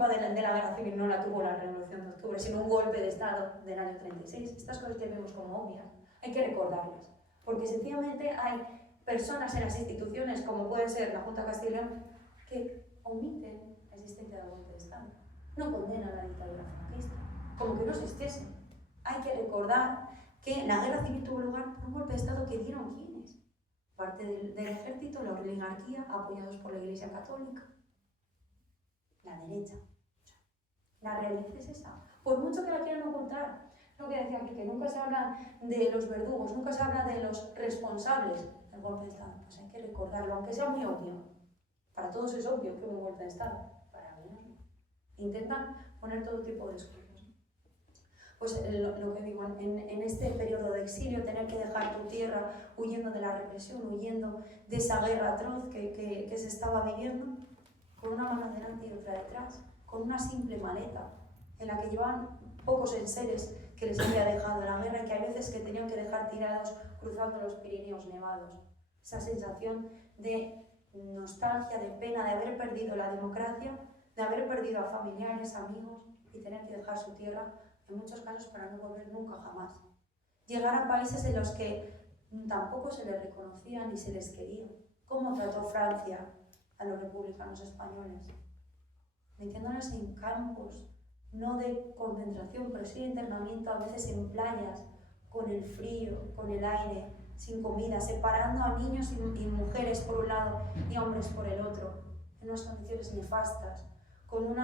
de la guerra civil no la tuvo la Revolución de Octubre, sino un golpe de Estado del año 36. Estas cosas que vemos como obvias, hay que recordarlas, porque sencillamente hay personas en las instituciones, como puede ser la Junta de Castilla y León, que omiten la existencia del golpe de Estado, no condenan la dictadura franquista, como que no existiese. Hay que recordar que la guerra civil tuvo lugar por un golpe de Estado que dieron ¿quiénes? Parte del ejército, la oligarquía, apoyados por la Iglesia Católica, la derecha. La realidad es esa. Por mucho que la quieran ocultar, lo que decía aquí, que nunca se habla de los verdugos, nunca se habla de los responsables del golpe de Estado. Pues hay que recordarlo, aunque sea muy obvio. Para todos es obvio que hubo un golpe de Estado, para mí no. Intentan poner todo tipo de excusas. Pues lo que digo, en este periodo de exilio, tener que dejar tu tierra huyendo de la represión, huyendo de esa guerra atroz que se estaba viviendo, con una mano delante y otra detrás, con una simple maleta en la que llevaban pocos enseres que les había dejado la guerra y que hay veces que tenían que dejar tirados cruzando los Pirineos nevados. Esa sensación de nostalgia, de pena, de haber perdido la democracia, de haber perdido a familiares, amigos y tener que dejar su tierra, en muchos casos para no volver nunca jamás. Llegar a países en los que tampoco se les reconocía ni se les quería. ¿Cómo trató Francia a los republicanos españoles? Metiéndoles en campos, no de concentración, pero sí de internamiento, a veces en playas, con el frío, con el aire, sin comida, separando a niños y mujeres por un lado y hombres por el otro, en unas condiciones nefastas, con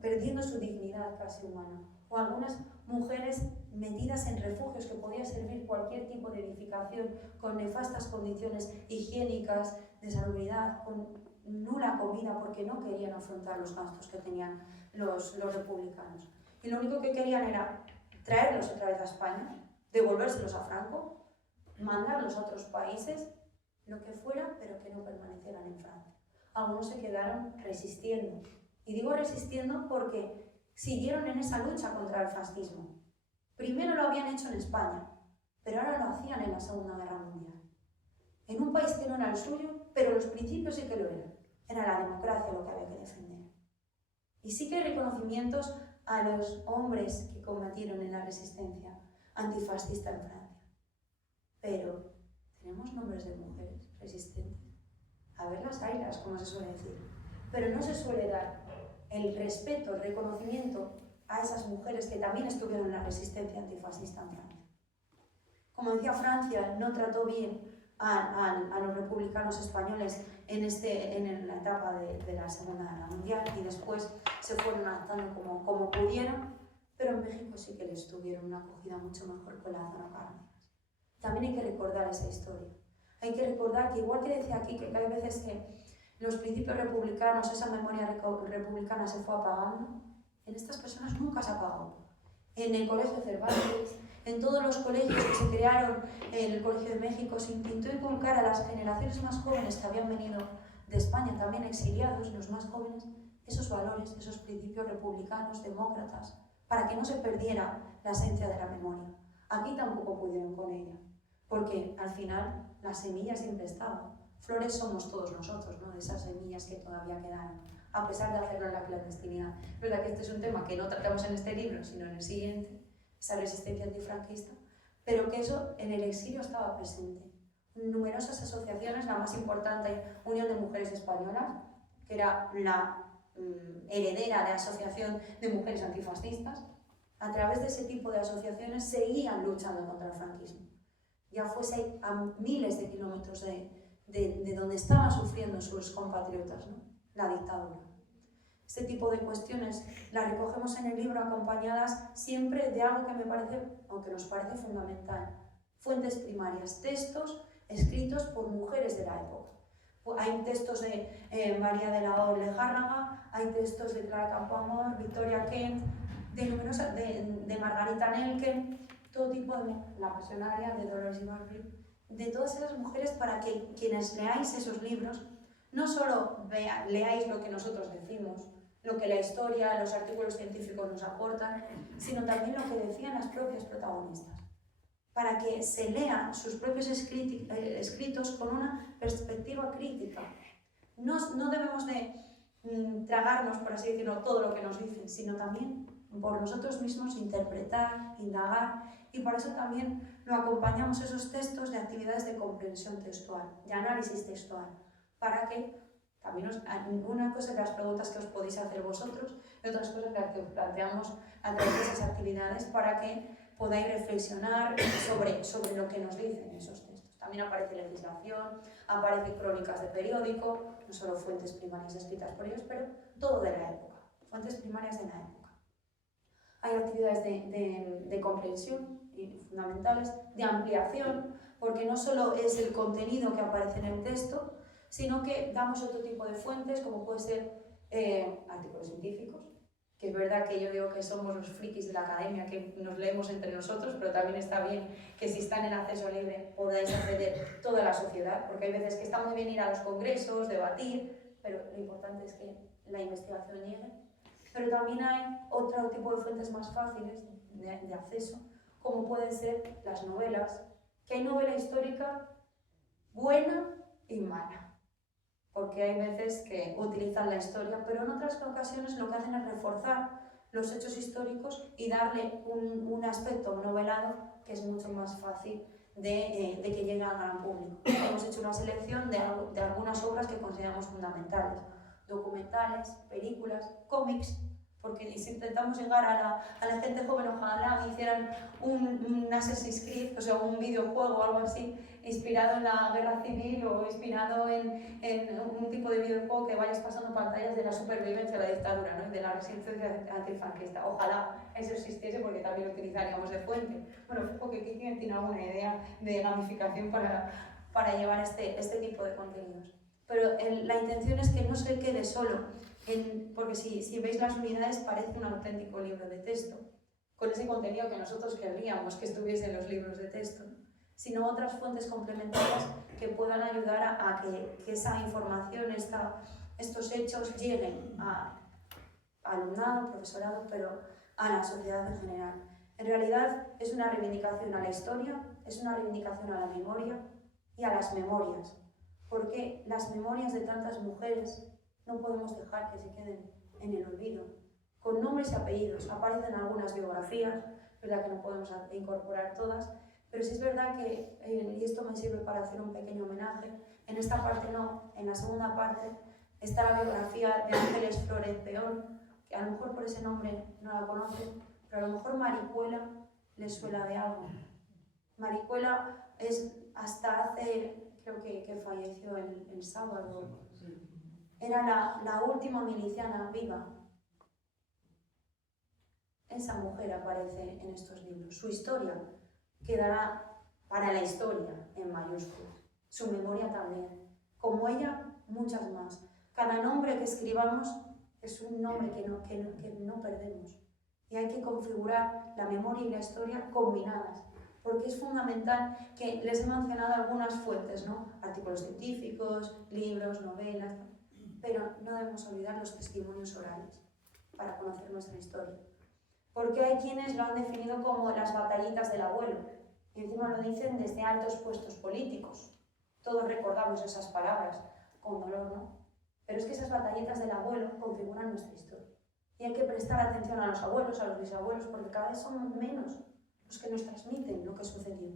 perdiendo su dignidad casi humana. O algunas mujeres metidas en refugios que podía servir cualquier tipo de edificación, con nefastas condiciones higiénicas, de salubridad, con nula comida porque no querían afrontar los gastos que tenían los republicanos. Y lo único que querían era traerlos otra vez a España, devolvérselos a Franco, mandarlos a otros países, lo que fuera, pero que no permanecieran en Francia. Algunos se quedaron resistiendo. Y digo resistiendo porque siguieron en esa lucha contra el fascismo. Primero lo habían hecho en España, pero ahora lo hacían en la Segunda Guerra Mundial. En un país que no era el suyo, pero los principios sí que lo eran. Era la democracia lo que había que defender. Y sí que hay reconocimientos a los hombres que combatieron en la resistencia antifascista en Francia. Pero tenemos nombres de mujeres resistentes. A ver las ailas, como se suele decir. Pero no se suele dar el respeto, el reconocimiento a esas mujeres que también estuvieron en la resistencia antifascista en Francia. Como decía, Francia no trató bien a los republicanos españoles en la etapa de la Segunda Guerra Mundial y después se fueron adaptando como pudieron, pero en México sí que les tuvieron una acogida mucho mejor con la zona Cárdenas. También hay que recordar esa historia. Hay que recordar que, igual que decía aquí, que hay veces que los principios republicanos, esa memoria republicana se fue apagando, en estas personas nunca se apagó. En el Colegio Cervantes, en todos los colegios que se crearon, en el Colegio de México, se intentó inculcar a las generaciones más jóvenes que habían venido de España, también exiliados, los más jóvenes, esos valores, esos principios republicanos, demócratas, para que no se perdiera la esencia de la memoria. Aquí tampoco pudieron con ella, porque al final las semillas siempre estaban. Flores somos todos nosotros, ¿no? De esas semillas que todavía quedaron, a pesar de hacerlo en la clandestinidad. Es verdad que este es un tema que no tratamos en este libro, sino en el siguiente, esa resistencia antifranquista, pero que eso en el exilio estaba presente. Numerosas asociaciones, la más importante, Unión de Mujeres Españolas, que era la heredera de la Asociación de Mujeres Antifascistas, a través de ese tipo de asociaciones seguían luchando contra el franquismo. Ya fuese a miles de kilómetros de donde estaban sufriendo sus compatriotas, ¿no? La dictadura. Este tipo de cuestiones las recogemos en el libro acompañadas siempre de algo que me parece, aunque nos parece fundamental, fuentes primarias, textos escritos por mujeres de la época. Hay textos de María de la O. Lejárraga, hay textos de Clara Campoamor, Victoria Kent, de Margarita Nelken, todo tipo de La Pasionaria, de Dolores Ibarri, de todas esas mujeres, para que quienes leáis esos libros no solo leáis lo que nosotros decimos, lo que la historia, los artículos científicos nos aportan, sino también lo que decían las propias protagonistas, para que se lean sus propios escritos con una perspectiva crítica. No debemos de tragarnos, por así decirlo, todo lo que nos dicen, sino también por nosotros mismos interpretar, indagar, y por eso también lo acompañamos esos textos de actividades de comprensión textual, de análisis textual, para que también una cosa de las preguntas que os podéis hacer vosotros y otras cosas que os planteamos a través de esas actividades para que podáis reflexionar sobre lo que nos dicen esos textos. También aparece legislación, aparecen crónicas de periódico, no solo fuentes primarias escritas por ellos, pero todo de la época, fuentes primarias de la época. Hay actividades de comprensión fundamentales, de ampliación, porque no solo es el contenido que aparece en el texto, sino que damos otro tipo de fuentes, como puede ser artículos científicos, que es verdad que yo digo que somos los frikis de la academia, que nos leemos entre nosotros, pero también está bien que si está en acceso libre podáis acceder toda la sociedad, porque hay veces que está muy bien ir a los congresos, debatir, pero lo importante es que la investigación llegue. Pero también hay otro tipo de fuentes más fáciles de acceso, como pueden ser las novelas, que hay novela histórica buena y mala, porque hay veces que utilizan la historia, pero en otras ocasiones lo que hacen es reforzar los hechos históricos y darle un aspecto novelado que es mucho más fácil de que llegue al gran público. Hemos hecho una selección de algunas obras que consideramos fundamentales, documentales, películas, cómics, porque si intentamos llegar a la gente joven, ojalá hicieran un Assassin's Creed, o sea, un videojuego o algo así, inspirado en la guerra civil o inspirado en un tipo de videojuego que vayas pasando pantallas de la supervivencia de la dictadura, ¿no? Y de la resistencia antifranquista. Ojalá eso existiese, porque también lo utilizaríamos de fuente. Bueno, porque ¿quién tiene alguna idea de gamificación para llevar este tipo de contenidos? Pero la intención es que no se quede solo, porque si veis las unidades parece un auténtico libro de texto, con ese contenido que nosotros querríamos que estuviese en los libros de texto, sino otras fuentes complementarias que puedan ayudar a que esa información, estos hechos lleguen al alumnado, profesorado, pero a la sociedad en general. En realidad es una reivindicación a la historia, es una reivindicación a la memoria y a las memorias, porque las memorias de tantas mujeres no podemos dejar que se queden en el olvido. Con nombres y apellidos, aparecen algunas biografías, verdad que no podemos incorporar todas, pero sí es verdad que, y esto me sirve para hacer un pequeño homenaje, en esta parte no, en la segunda parte está la biografía de Ángeles Flórez Peón, que a lo mejor por ese nombre no la conocen, pero a lo mejor Maricuela les suena de algo. Maricuela es hasta hace, creo que falleció el sábado, era la última miliciana viva. Esa mujer aparece en estos libros. Su historia quedará para la historia en mayúsculas. Su memoria también. Como ella, muchas más. Cada nombre que escribamos es un nombre que no perdemos. Y hay que configurar la memoria y la historia combinadas. Porque es fundamental que les he mencionado algunas fuentes, ¿no? Artículos científicos, libros, novelas, pero no debemos olvidar los testimonios orales para conocer nuestra historia. Porque hay quienes lo han definido como las batallitas del abuelo, y encima lo dicen desde altos puestos políticos. Todos recordamos esas palabras con dolor, ¿no? Pero es que esas batallitas del abuelo configuran nuestra historia. Y hay que prestar atención a los abuelos, a los bisabuelos, porque cada vez son menos los que nos transmiten lo que sucedió.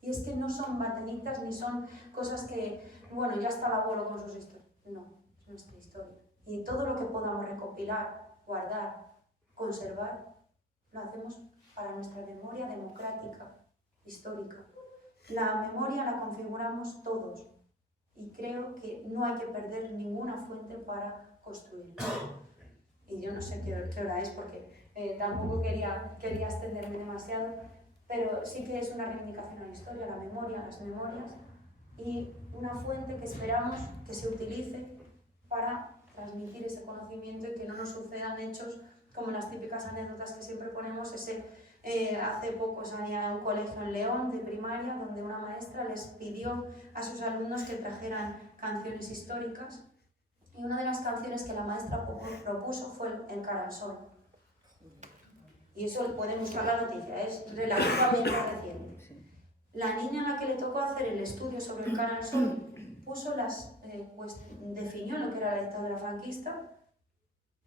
Y es que no son batallitas ni son cosas que, bueno, ya está el abuelo con sus historias. No, es nuestra historia. Y todo lo que podamos recopilar, guardar, conservar, lo hacemos para nuestra memoria democrática, histórica. La memoria la configuramos todos y creo que no hay que perder ninguna fuente para construir. Y yo no sé qué hora es porque tampoco quería extenderme demasiado, pero sí que es una reivindicación a la historia, a la memoria, a las memorias, y una fuente que esperamos que se utilice para transmitir ese conocimiento y que no nos sucedan hechos como las típicas anécdotas que siempre ponemos, ese Hace poco salía a un colegio en León de primaria donde una maestra les pidió a sus alumnos que trajeran canciones históricas y una de las canciones que la maestra propuso fue El Cara al Sol. Y eso pueden buscar la noticia, es relativamente reciente. La niña a la que le tocó hacer el estudio sobre El Cara al Sol puso pues, definió lo que era la dictadura franquista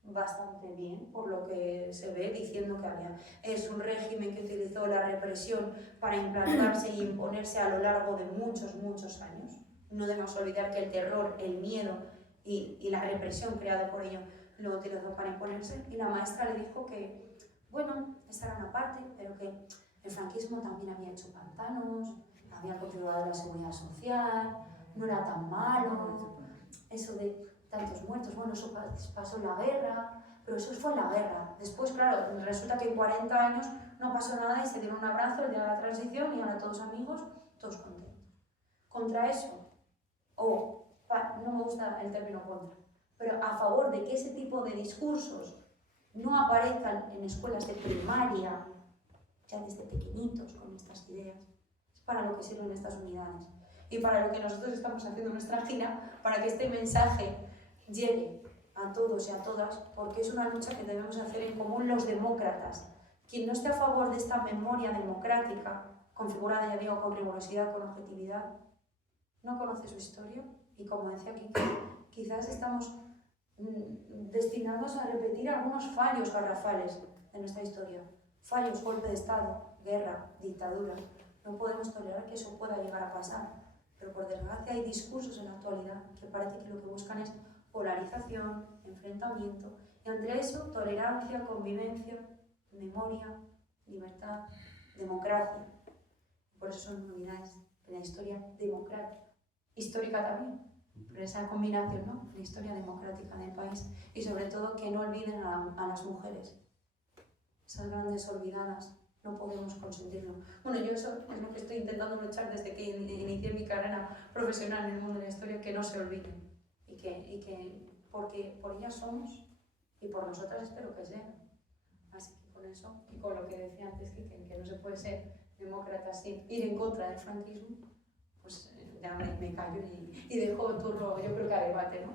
bastante bien, por lo que se ve, diciendo que es un régimen que utilizó la represión para implantarse y imponerse a lo largo de muchos, muchos años. No debemos olvidar que el terror, el miedo y la represión creada por ello lo utilizó para imponerse. Y la maestra le dijo que, bueno, esta era una parte, pero que el franquismo también había hecho pantanos, había controlado la seguridad social, no era tan malo, eso de tantos muertos, bueno, eso pasó en la guerra, pero eso fue en la guerra. Después, claro, resulta que en 40 años no pasó nada y se dieron un abrazo el día de la transición y ahora todos amigos, todos contentos. Contra eso, no me gusta el término contra, pero a favor de que ese tipo de discursos no aparezcan en escuelas de primaria, ya desde pequeñitos con estas ideas, es para lo que sirven estas unidades. Y para lo que nosotros estamos haciendo nuestra gira, para que este mensaje llegue a todos y a todas, porque es una lucha que debemos hacer en común los demócratas. Quien no esté a favor de esta memoria democrática, configurada, ya digo, con rigurosidad, con objetividad, no conoce su historia y, como decía Quique, quizás estamos destinados a repetir algunos fallos garrafales de nuestra historia. Fallos, golpe de Estado, guerra, dictadura. No podemos tolerar que eso pueda llegar a pasar. Pero por desgracia hay discursos en la actualidad que parece que lo que buscan es polarización, enfrentamiento, y entre eso tolerancia, convivencia, memoria, libertad, democracia. Por eso son unidades de la historia democrática, histórica también, pero esa combinación, ¿no? La historia democrática del país y sobre todo que no olviden a las mujeres, esas grandes olvidadas. No podemos consentirlo. Bueno, yo eso es lo que estoy intentando luchar desde que inicié mi carrera profesional en el mundo de la historia, que no se olviden. Y que porque por ellas somos y por nosotras espero que sean. Así que con eso, y con lo que decía antes, que no se puede ser demócrata sin ir en contra del franquismo, pues ya me callo y dejo turno, yo creo que a debate, ¿no?